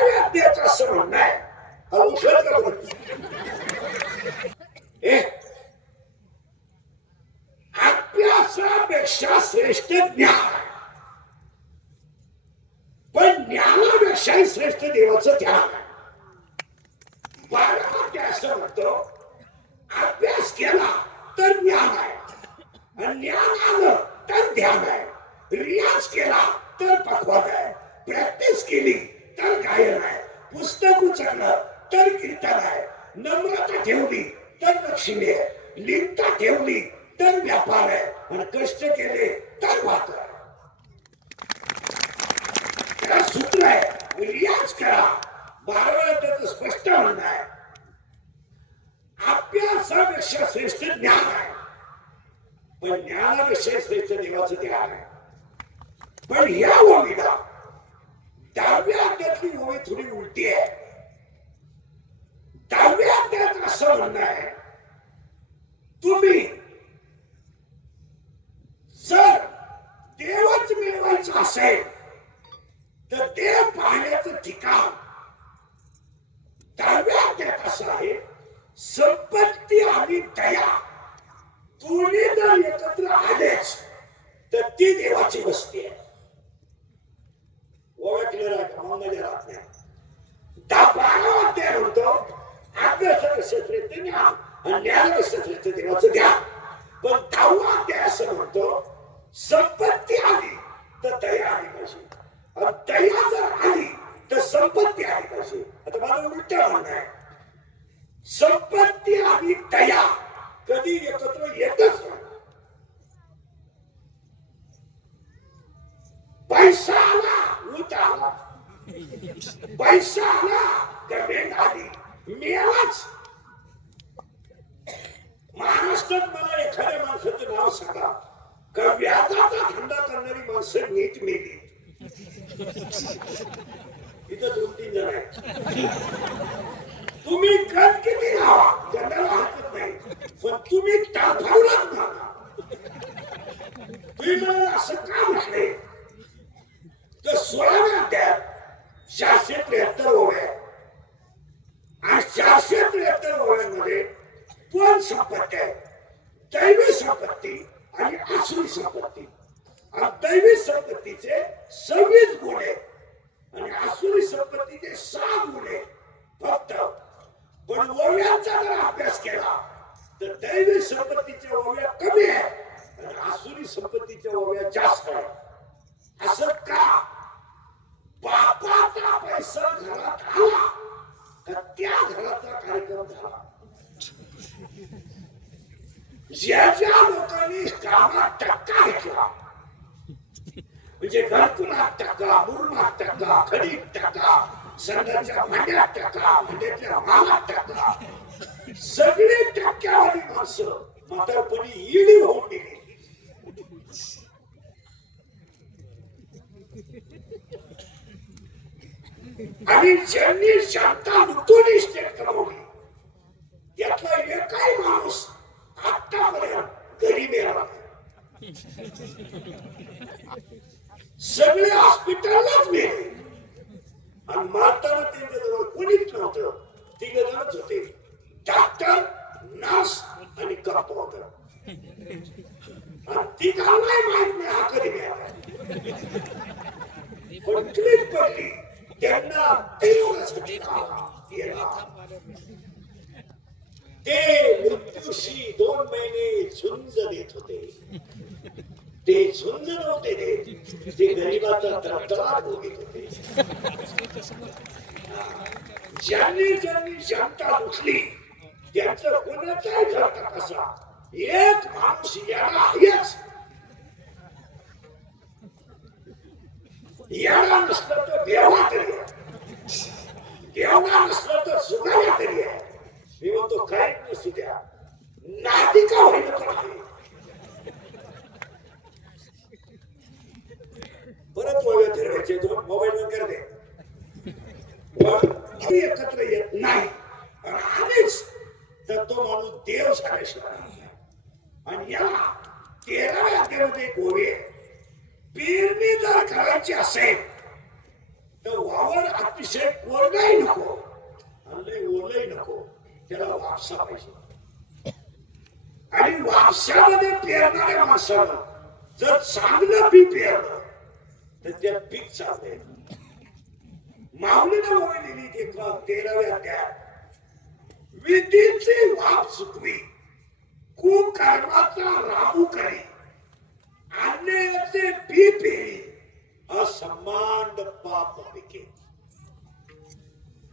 तेराव्या अध्यायाचं असं म्हणणं आहे का बरं? अभ्यासापेक्षा श्रेष्ठ ज्ञान पण ज्ञानापेक्षाही श्रेष्ठ देवाचं ध्यान. आहे. असं म्हणतो? अभ्यास केला तर ज्ञान आहे. आणि ज्ञान आलं तर ध्यान आहे. रियाज केला तर पक्वाद आहे. प्रॅक्टिस केली गायन आहे पुस्तक उचललं तर कीर्तन आहे. नम्रता ठेवली तर लक्ष्मी आहे. लिंता ठेवली तर व्यापार आहे. आणि कष्ट केले तर वाच आहे. सूत्र आहे. रियाज करा. बारा त्याचं स्पष्ट म्हणणं आहे. अभ्यासापेक्षा श्रेष्ठ ज्ञान आहे. पण ज्ञानापेक्षा श्रेष्ठ देवाचं ध्यान आहे. पण या ओवीला दहाव्या अध्यातली ओवी थोडी उलटी आहे. दहाव्या अध्यात असं म्हणणं आहे तुम्ही जर देवच मिळवायचं असेल तर देव पाहण्याचं ठिकाण दहाव्या अध्यात असं आहे संपत्ती आणि दया दोन्ही जर एकत्र आलेच तर ती देवाची वस्ती आहे ओळख क्लिअर आहे का मग नाही राहत नाही दहा बारा अध्याय म्हणतो अभ्यासाचं श्रेष्ठ ज्ञान आणि ज्ञानाचं श्रेष्ठ देवाचं ज्ञान पण दहावा अध्याय असं म्हणतो. संपत्ती आली तर दया आली पाहिजे. आणि दया जर आली तर संपत्ती आली पाहिजे. आता माझं उलट म्हणणं आहे. संपत्ती आणि दया कधी एकत्र येतच नाही. पैसा आला ऊत आला. पैसा आला तर वेग आली मिळालाच महाराष्ट्रात मला एखाद्या माणसाचं नाव सांगा का व्याजाचा धंदा करणारी माणसं नीट मेली इथं दोन तीन जण आहेत तुम्ही गट किती लावा ज्यांना हरकत नाही पण तुम्ही टाळफावलाच ना तुम्ही मला असं का म्हटले तर सोळाव्या अध्यायात चारशे त्र्याहत्तर ओव्या. आणि चारशे त्र्याहत्तर ओव्यांमध्ये दोन संपत्ती आहेत. दैवी संपत्ती आणि आसुरी संपत्ती. आणि दैवी संपत्तीचे सव्वीस गुण आहेत. आणि आसुरी संपत्तीचे सहा गुण आहेत. फक्त. पण ओव्यांचा जर अभ्यास केला तर दैवी संपत्तीच्या ओव्या कमी आहे आणि आसुरी संपत्तीच्या ओव्या जास्त आहे असं का? काय पैसा घरात आला का त्या घराचा कार्यक्रम झाला ज्या लोकांनी कामात टक्का केला म्हणजे घरातून हात टाकला मुरून म्हणजे हात टाकला खडीत टाकला संघाच्या भांड्यात टाकला भांड्यातल्या मालात टाकला सगळे टाक्यावाली माणसं म्हातारपणी इडी होऊन गेली. आणि ज्यांनी शांता लुटून स्टेट कमवली त्यातला एकही माणूस आतापर्यंत घरी मिळाला सगळे हॉस्पिटललाच मेले. आणि मारताना त्यांच्याजवळ कोणीच नव्हतं. तिघ जणच होते डॉक्टर नर्स आणि कंपाऊंडर आणि तिघांनाही माहीत नाही हा कधी मिळाला पण ट्रीट पडली. त्यांना तीव्रच झटका ते मृत्यूशी दोन महिने झुंज देत होते. ते झुंज नव्हते देत ते गरीबाचा त्रत्राट भोगीत होते. ज्यांनी ज्यांनी शांता उठली त्यांचं कोणाचाही करता असा एक माणूस याला आहेच. याला नसलं तर देवा तरी आहे. देवा नसलं मी म्हणतो काय नसू द्या. नातिका होईल परत मोबाईल ठरवायचे मोबाईल कर दे. एकत्र येत नाही. आणि तर तो माणूस देव झाल्याशिवाय. आणि या तेराव्या अध्यायामध्ये एक आहे. पेरणी जर करायची असेल तर वावर अतिशय कोरडाही नको. आणि लय ओलही नको. त्याला वापसा पाहिजे. आणि वापसामध्ये पेरणाऱ्या माणसानं जर चांगलं पीक पेरलं तर त्या पीक चाललंय माऊलीनं ओळखलेली ते तेराव्या त्या विधीचे वाप चुकवी कुकर्माचा राहू करी. अन्यायाचे पी पेरी असमान पाप पिके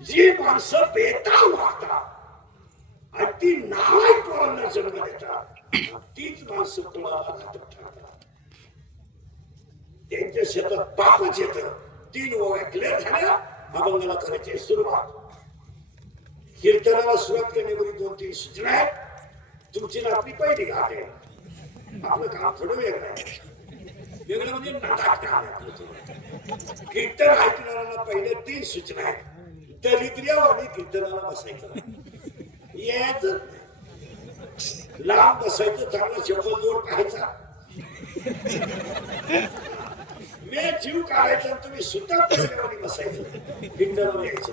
जी माणसं बेता वागतात आणि ती नावाई पोरांना जन्म देतात तीच माणसं कुणाला घातक ठरतात त्यांच्या शेतात पापच येत तीन ओव्या क्लिअर झाल्या अभंगाला करायची सुरुवात कीर्तनाला सुरुवात करण्यापूर्वी दोन तीन सूचना आहेत तुमची नातली पहिली घाट। आहे आपलं काम थोडं वेगळं आहे वेगळं म्हणजे नाटक कीर्तन ऐकणाऱ्यांना पहिले तीन सूचना आहेत दरिद्र्यावाणी कीर्तनाला बसायचं नाही. लांब बसायचं चांगलं शब्द जोड पाहायचा मी जीव काढायचा तुम्ही सुद्धा दरिद्र्यावाणी बसायचं कीर्तनाला यायचं.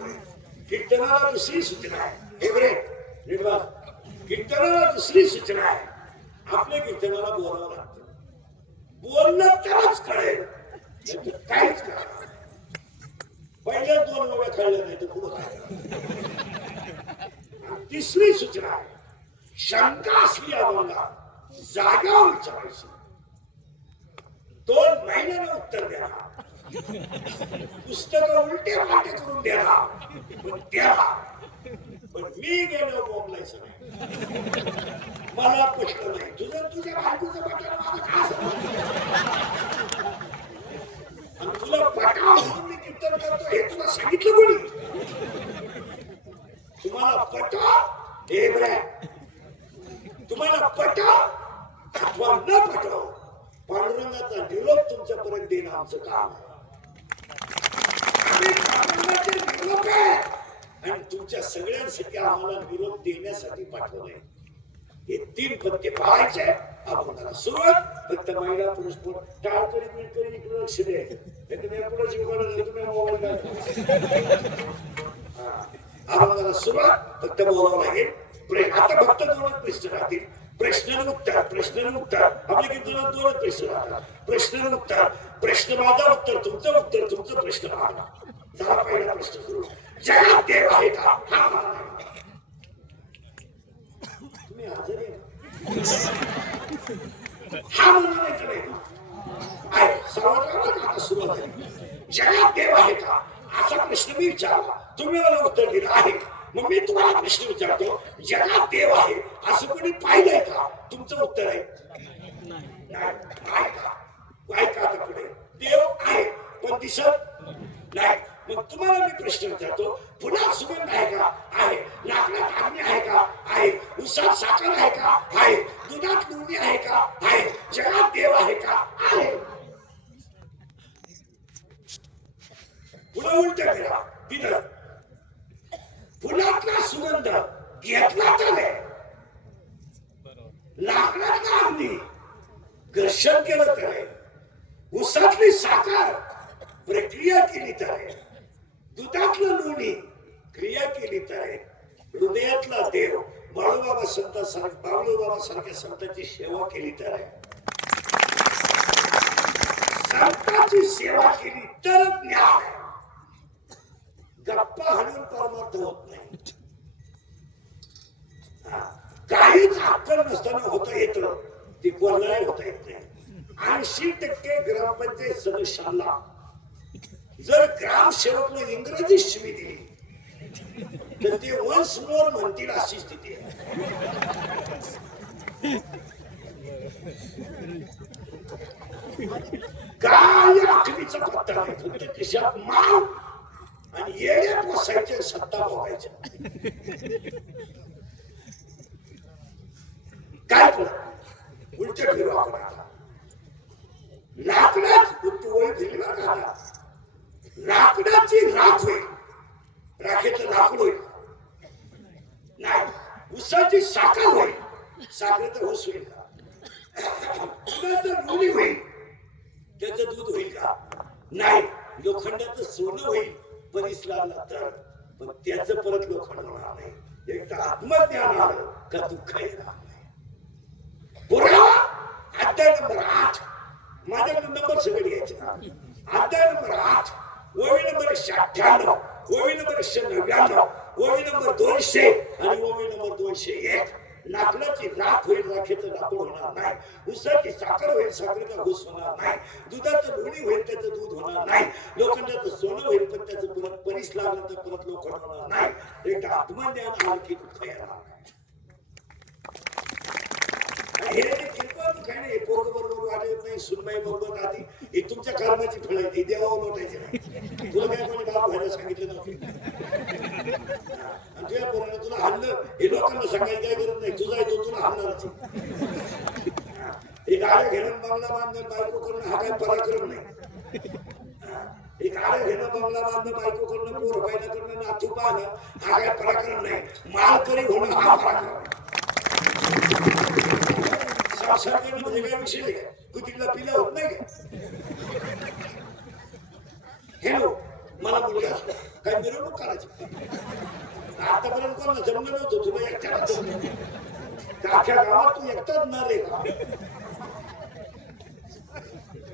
कीर्तनाला दुसरी सूचना आहे. हे बरे. कीर्तनाला दुसरी सूचना आहे. आपल्या कीर्तनाला बोलावं लागतं. बोलणं तरच कळेल म्हणजे काहीच कळणार पहिल्या दोन वेळा कळलं नाही तर पुढं तिसरी सूचना शंका असली आम्हाला जाग्यावर विचारायची दोन महिन्याने उत्तर द्या. पुस्तक उलटे पालटे करून द्या. पण द्या. पण मी गेलो बोलायचं नाही. मला पटलं नाही. तुझं तुझ्या बायकोचं पटलं माझं काय संबंध? आणि तुला पटावं म्हणून मी कीर्तन करतो हे तुला सांगितलं कोणी? तुम्हाला पटा हे बरं तुम्हाला पटा अथवा न पटाव पांडुरंगाचा निरोप तुमच्यापर्यंत देणं आमचं काम आहे. पांडुरंगाचे निरोप आहे. आणि तुमच्या सगळ्यांसाठी आम्हाला निरोप देण्यासाठी पाठवलंय. हे तीन पत्ते पाहायचे आपल्याला सुरुवात फक्त महिला पुरुष पण टाळ करीत मी करी इकडे लक्ष दे. नाहीतर पुढे जीव काढून तुम्ही मोबाईल आपल्याला सुरुवात फक्त बोलावं लागेल. आता फक्त दोनच प्रश्न राहतील. प्रश्न उत्तर प्रश्न आणि उत्तर आपल्या कीर्तनात दोनच प्रश्न राहतात. प्रश्न उत्तर. प्रश्न माझा उत्तर तुमचं उत्तर तुमचं प्रश्न माझा. झाला पहिला प्रश्न सुरू. जगात देव आहे का? हा मला नाही. तुम्ही हजर आहे हा म्हणायचं नाही सर्वांना सुरुवात झाली जगात देव आहे का असा प्रश्न मी विचारला तुम्ही मला उत्तर दिलं आहे मग मी तुम्हाला प्रश्न विचारतो जगात देव आहे असं कोणी पाहिलंय का तुमचं उत्तर आहे ऐका ऐका आता पुढे देव आहे पण दिसत नाही मग तुम्हाला मी प्रश्न विचारतो पुन्हा सुगंध आहे का? आहे. लाकडात अग्नी आहे का? आहे. उसात साखर आहे का? आहे. दुधात लोणी आहे का? आहे. जगात देव आहे का? आहे. पुन्हा उलट फिरा तिथं फुलातला सुगंध घेतला तर आहे लाकडातला आम्ही घर्षण केलं तर आहे उसातली साखर प्रक्रिया केली तर आहे दुधातलं लोणी क्रिया केली तर आहे. हृदयातला देव बाळूबाबा संत बाळूबाबा सारख्या संतांची सेवा केली तर आहे. संतांची सेवा केली तर ज्ञान गप्पा हाणून परमार्थ होत नाही. काहीच आकल नसताना होता येत. ती कोणालाही होता येत नाही. ऐंशी टक्के ग्रामपंचायत सदस्यांना जर ग्रामसेवकने इंग्रजी शिवी दिली तर ते वन्स मोर म्हणतील अशी स्थिती आहे. काय आखरीचा पत्ता खिशात माल आणि येड्या बसायचे सत्ता बघायच्या काय उलट फिरू आपण आता लाकडाच वय फिरला का लाकडाची राख होईल. राखेचं लाकूड होईल. नाही उसाची साखर होईल. तर ऊस होईल का? दुधाचं लोणी होईल. त्याचं दूध होईल का? नाही लोखंडाचं सोनं होईल. परिसराला तर. पण त्याचं परत लोखंड होणार नाही. एकदा आत्मज्ञान आलं का दुःख येणार नाही. पुरावा अध्याय नंबर आठ. माझ्याकडे नंबर सगळे घ्यायचे. अध्याय नंबर आठ. नंबर एकशे अठ्ठ्याण्णव ओवी नंबर एकशे नव्याण्णव ओवी नंबर दोनशे आणि ओवी नंबर दोनशे एक. लाकडाची राख होईल राखेचं लाकूड होणार नाही. उसाची साखर होईल साखरेचा घुस होणार नाही. दुधाचं लोणी होईल त्याचं दूध होणार नाही. लोखंडाचं सोनं होईल पण त्याचं परत परिस लागलं तर परत लोखंड होणार नाही. एकदा आत्मज्ञान आलं की दुःख येणार नाही. बरोबर वाटत नाही सुनबाई बरोबर राहते तुमच्या कर्माची फळ आहे देवावर तुला काय कोणी बाप व्हायला सांगितलं नव्हतं? तुझ्या पोरानं तुला हाणलं हे लोकांना सांगायची काय गरज नाही तुझा तुला हाणणारच घेणं बंगला बांधणं बायको करणं हा काय पराक्रम नाही. एक आळ घेणं बंगला बांधणं बायको करणं पोर पैदा करणं नातू पाहणं हा काय पराक्रम नाही. होणं हा पराक्रम आहे. करणं म्हणजे काय विषय नाही पिला होत नाही का? हॅलो मला मुलगा काय मिरवणूक करायची आतापर्यंत कोणाला जमलं नव्हतं तुला एकट्याला जमलं अख्ख्या गावात तू एकटाच न रे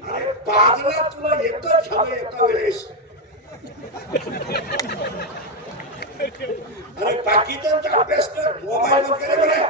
अरे पागला तुला एकच झालं एका वेळेस. अरे बाकीच्यांचा अभ्यास कर मोबाईल वर करे